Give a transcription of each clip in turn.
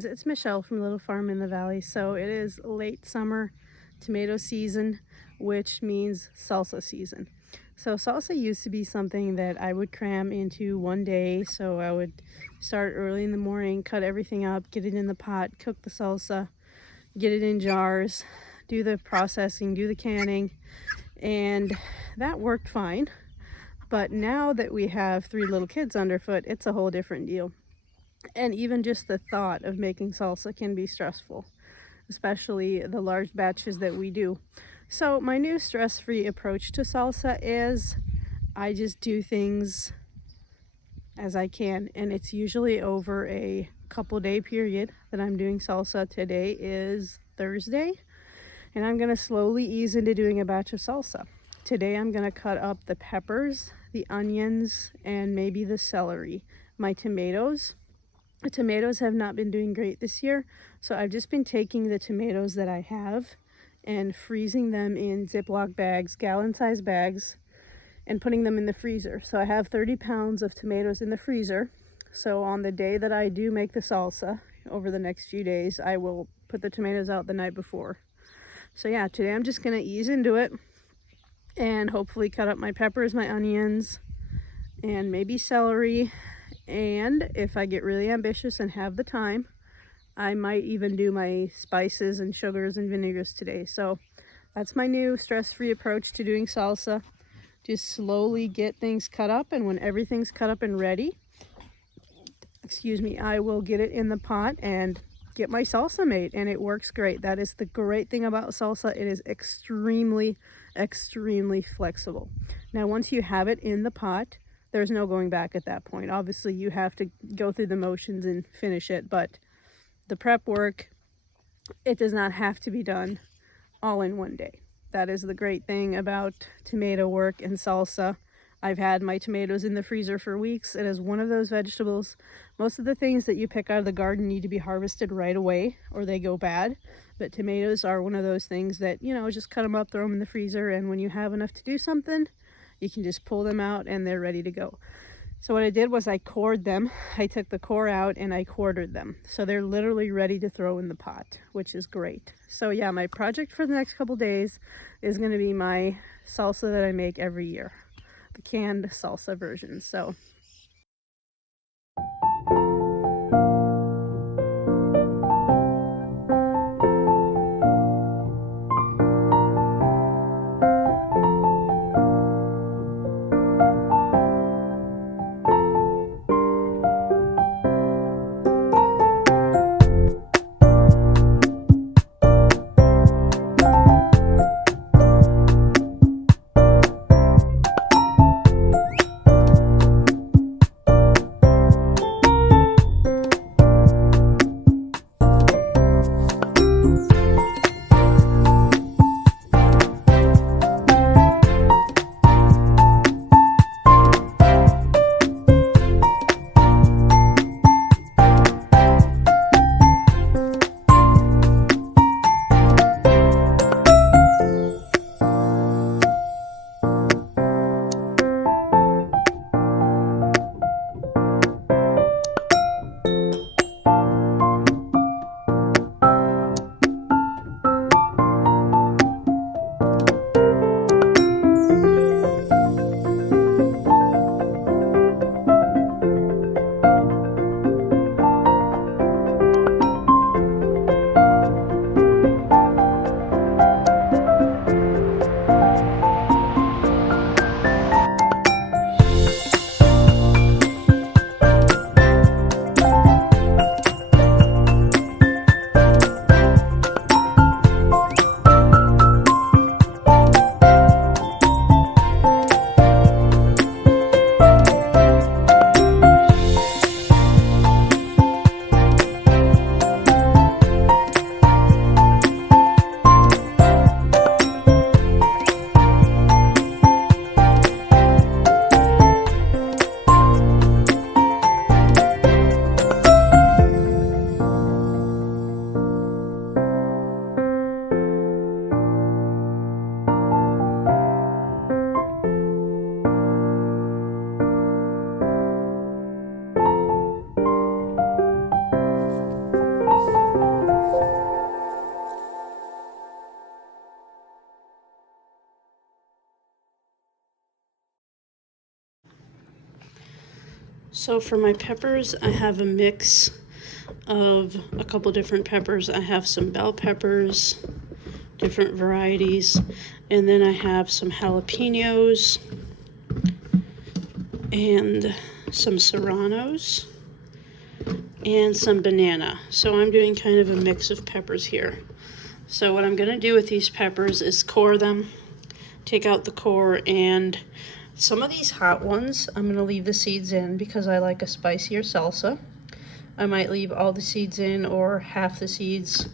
friends, it's Michelle from Little Farm in the Valley. So it is late summer tomato season, which means salsa season. So salsa used to be something that I would cram into one day. So I would start early in the morning, cut everything up, get it in the pot, cook the salsa, get it in jars, do the processing, do the canning, and that worked fine. But now that we have 3 little kids underfoot, it's a whole different deal. And even just the thought of making salsa can be stressful, especially the large batches that we do. So my new stress-free approach to salsa is I just do things as I can, and it's usually over a couple-day period that I'm doing salsa. Today is Thursday, and I'm going to slowly ease into doing a batch of salsa. Today I'm going to cut up the peppers, the onions, and maybe the celery. My tomatoes. The tomatoes have not been doing great this year, so I've just been taking the tomatoes that I have and freezing them in Ziploc bags, gallon-sized bags, and putting them in the freezer. So I have 30 pounds of tomatoes in the freezer. So on the day that I do make the salsa, over the next few days, I will put the tomatoes out the night before. So yeah, today I'm just going to ease into it and hopefully cut up my peppers, my onions, and maybe celery. And if I get really ambitious and have the time, I might even do my spices and sugars and vinegars today. So that's my new stress-free approach to doing salsa. Just slowly get things cut up, and when everything's cut up and ready, I will get it in the pot and get my salsa made, and it works great. That is the great thing about salsa. It is extremely flexible. Now once you have it in the pot, there's no going back at that point. Obviously you have to go through the motions and finish it, but the prep work, it does not have to be done all in one day. That is the great thing about tomato work and salsa. I've had my tomatoes in the freezer for weeks. It is one of those vegetables. Most of the things that you pick out of the garden need to be harvested right away or they go bad. But tomatoes are one of those things that, just cut them up, throw them in the freezer, and when you have enough to do something, you can just pull them out and they're ready to go. So what I did was I cored them. I took the core out and I quartered them. So they're literally ready to throw in the pot, which is great. So yeah, my project for the next couple days is going to be my salsa that I make every year. The canned salsa version. So So for my peppers, I have a mix of a couple different peppers. I have some bell peppers, different varieties, and then I have some jalapenos and some serranos and some banana. So I'm doing kind of a mix of peppers here. So what I'm gonna do with these peppers is core them, take out the core, and some of these hot ones, I'm gonna leave the seeds in because I like a spicier salsa. I might leave all the seeds in or half the seeds,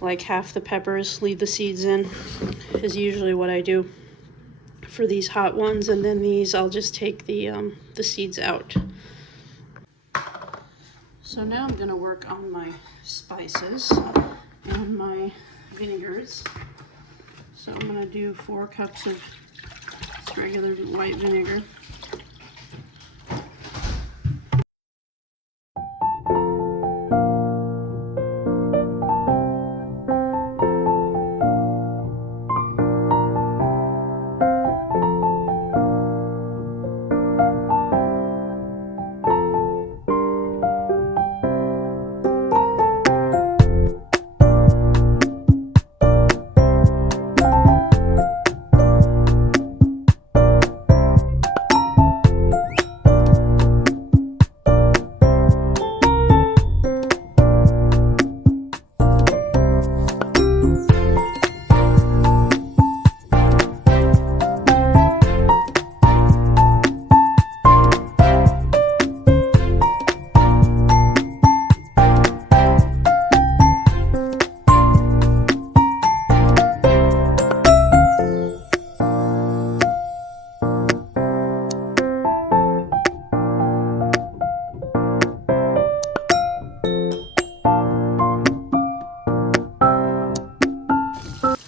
like half the peppers, leave the seeds in, is usually what I do for these hot ones. And then these, I'll just take the seeds out. So now I'm gonna work on my spices and my vinegars. So I'm gonna do 4 cups of regular white vinegar.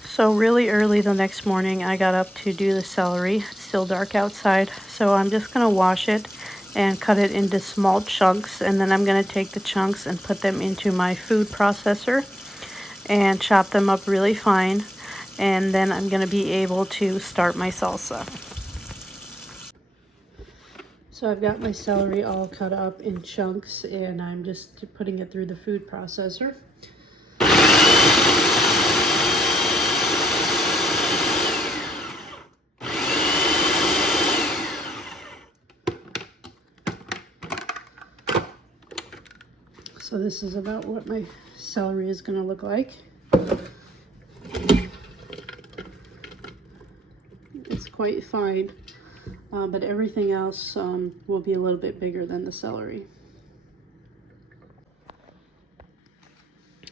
So really early the next morning, I got up to do the celery. It's still dark outside, so I'm just gonna wash it and cut it into small chunks, and then I'm gonna take the chunks and put them into my food processor and chop them up really fine, and then I'm gonna be able to start my salsa. So I've got my celery all cut up in chunks, and I'm just putting it through the food processor. So this is about what my celery is going to look like. It's quite fine, but everything else will be a little bit bigger than the celery.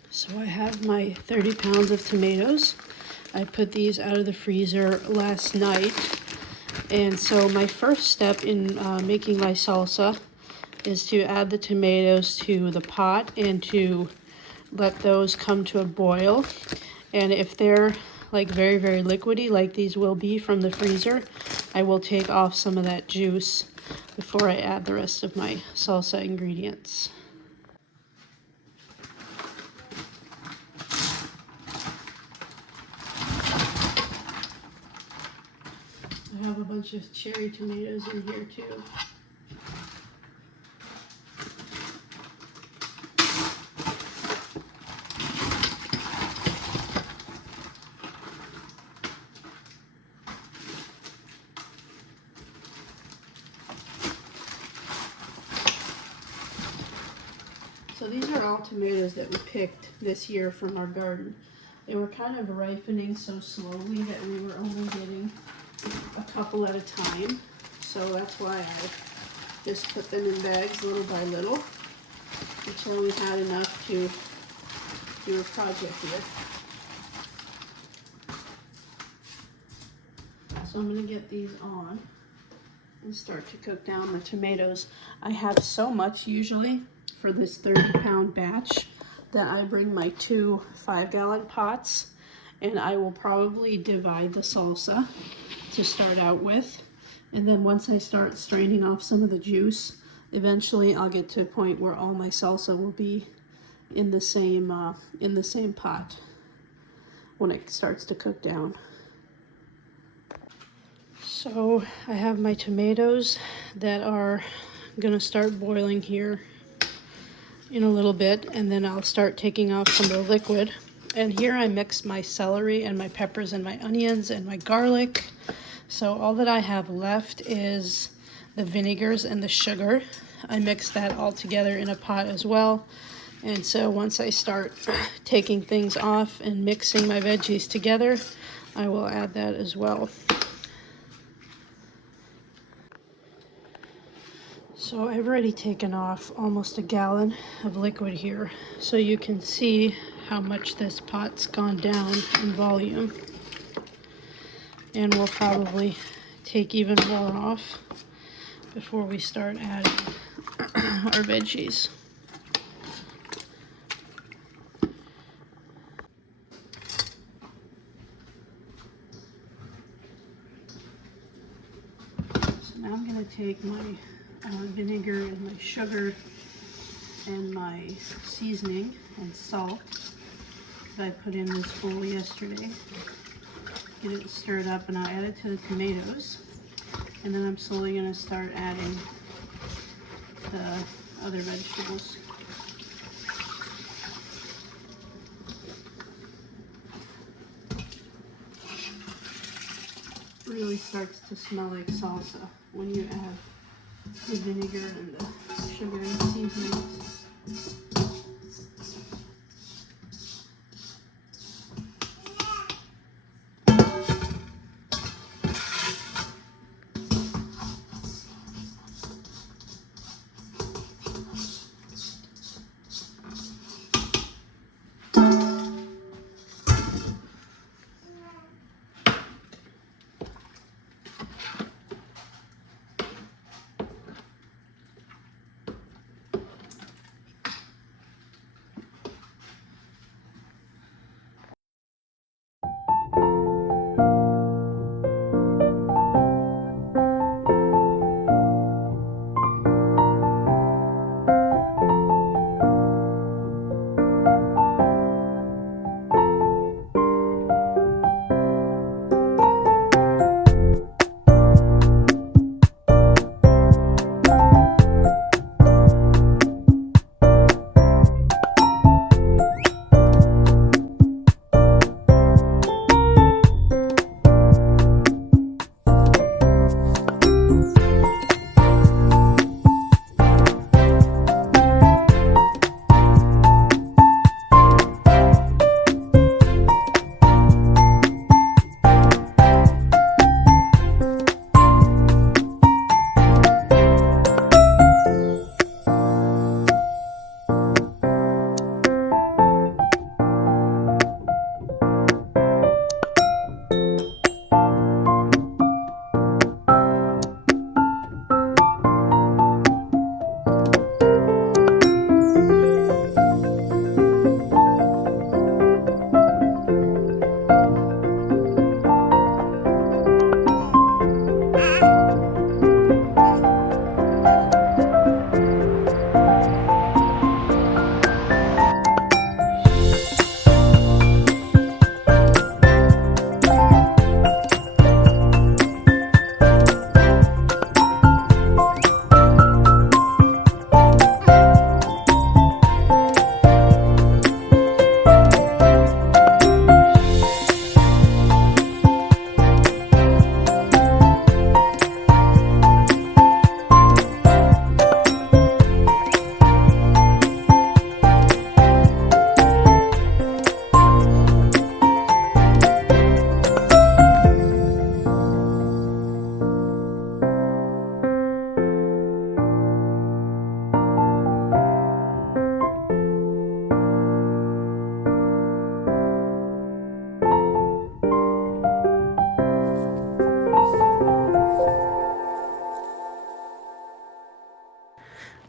So I have my 30 pounds of tomatoes. I put these out of the freezer last night. And so my first step in making my salsa is to add the tomatoes to the pot and to let those come to a boil. And if they're like very, very liquidy, like these will be from the freezer, I will take off some of that juice before I add the rest of my salsa ingredients. I have a bunch of cherry tomatoes in here too. So these are all tomatoes that we picked this year from our garden. They were kind of ripening so slowly that we were only getting a couple at a time. So that's why I just put them in bags little by little until we had enough to do a project with. So I'm going to get these on and start to cook down the tomatoes. I have so much usually for this 30-pound batch that I bring my 2 5-gallon pots, and I will probably divide the salsa to start out with. And then once I start straining off some of the juice, eventually I'll get to a point where all my salsa will be in the same pot when it starts to cook down. So I have my tomatoes that are gonna start boiling here in a little bit, and then I'll start taking off some of the liquid. And here I mixed my celery and my peppers and my onions and my garlic. So all that I have left is the vinegars and the sugar. I mixed that all together in a pot as well. And so once I start taking things off and mixing my veggies together, I will add that as well. So I've already taken off almost a gallon of liquid here, so you can see how much this pot's gone down in volume. And we'll probably take even more off before we start adding our veggies. So now I'm going to take my vinegar and my sugar and my seasoning and salt that I put in this bowl yesterday. Get it stirred up, and I'll add it to the tomatoes. And then I'm slowly going to start adding the other vegetables. Really starts to smell like salsa when you add the vinegar and the sugar and the seasonings.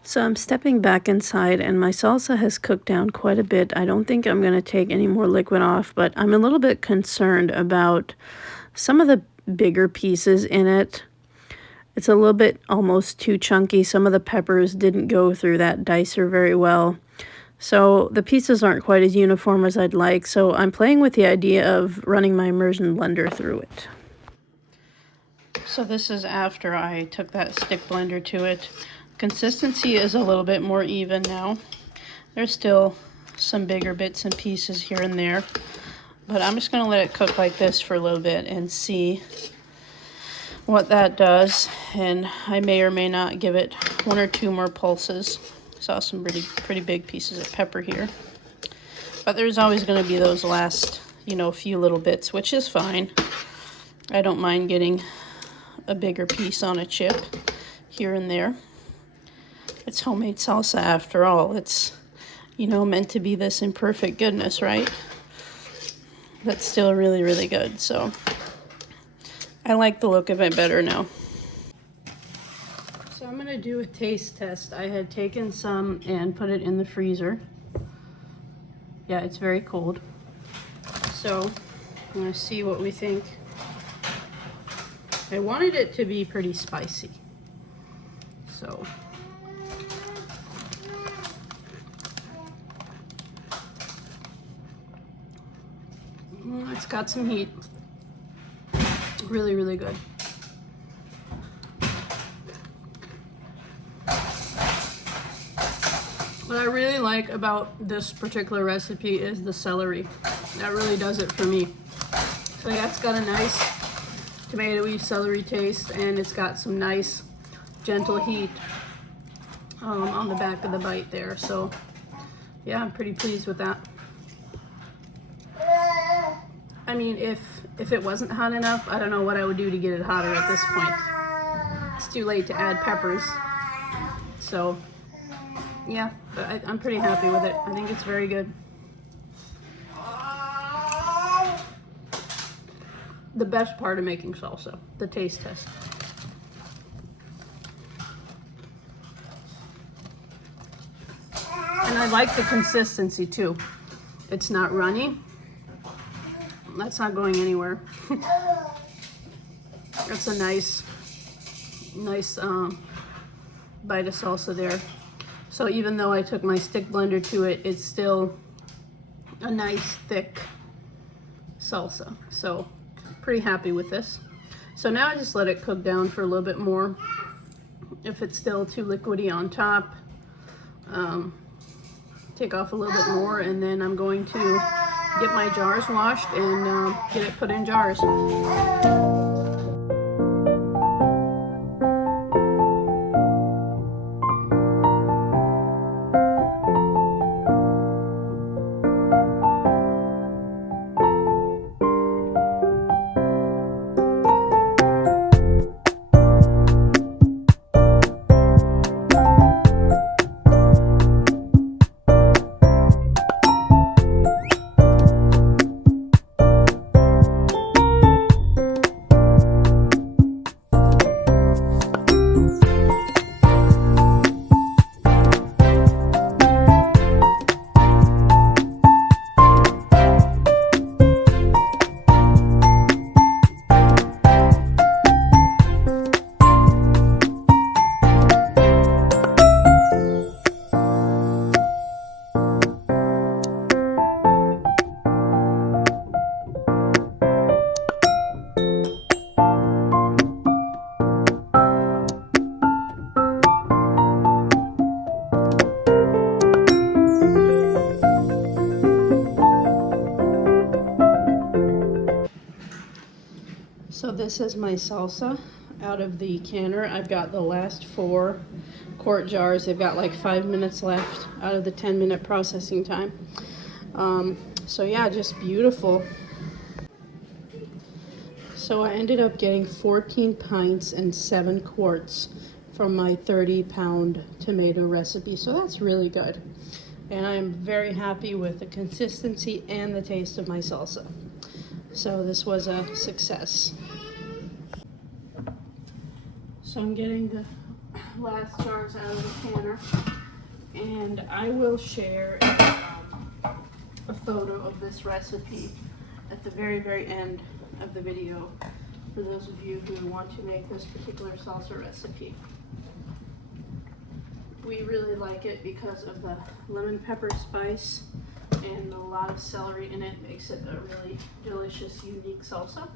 So I'm stepping back inside, and my salsa has cooked down quite a bit. I don't think I'm going to take any more liquid off, but I'm a little bit concerned about some of the bigger pieces in it. It's a little bit almost too chunky. Some of the peppers didn't go through that dicer very well. So the pieces aren't quite as uniform as I'd like. So I'm playing with the idea of running my immersion blender through it. So this is after I took that stick blender to it. Consistency is a little bit more even now. There's still some bigger bits and pieces here and there, but I'm just gonna let it cook like this for a little bit and see what that does. And I may or may not give it 1 or 2 more pulses. Saw some pretty big pieces of pepper here, but there's always going to be those last, you know, few little bits, which is fine. I don't mind getting a bigger piece on a chip here and there. It's homemade salsa after all. It's, you know, meant to be this imperfect goodness, right? That's still really, really good. So I like the look of it better now. So I'm gonna do a taste test. I had taken some and put it in the freezer. Yeah, it's very cold. So I'm gonna see what we think. I wanted it to be pretty spicy. So it's got some heat. Really, really good. What I really like about this particular recipe is the celery. That really does it for me. So yeah, it's got a nice tomatoey celery taste, and it's got some nice gentle heat on the back of the bite there. So yeah, I'm pretty pleased with that. I mean, if it wasn't hot enough, I don't know what I would do to get it hotter at this point. It's too late to add peppers. So yeah, but I'm pretty happy with it. I think it's very good. The best part of making salsa, the taste test. And I like the consistency too. It's not runny. That's not going anywhere. That's a nice bite of salsa there. So even though I took my stick blender to it, it's still a nice thick salsa. So pretty happy with this. So now I just let it cook down for a little bit more. If it's still too liquidy on top, take off a little bit more, and then I'm going to get my jars washed and get it put in jars. So this is my salsa out of the canner. I've got the last 4 quart jars. They've got like 5 minutes left out of the 10-minute processing time. So yeah, just beautiful. So I ended up getting 14 pints and 7 quarts from my 30-pound tomato recipe. So that's really good. And I'm very happy with the consistency and the taste of my salsa. So this was a success. So I'm getting the last jars out of the canner, and I will share a photo of this recipe at the very, very end of the video for those of you who want to make this particular salsa recipe. We really like it because of the lemon pepper spice, and a lot of celery in it makes it a really delicious, unique salsa.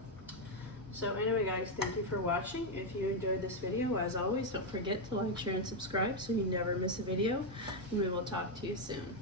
So anyway guys, thank you for watching. If you enjoyed this video, as always, don't forget to like, share, and subscribe so you never miss a video, and we will talk to you soon.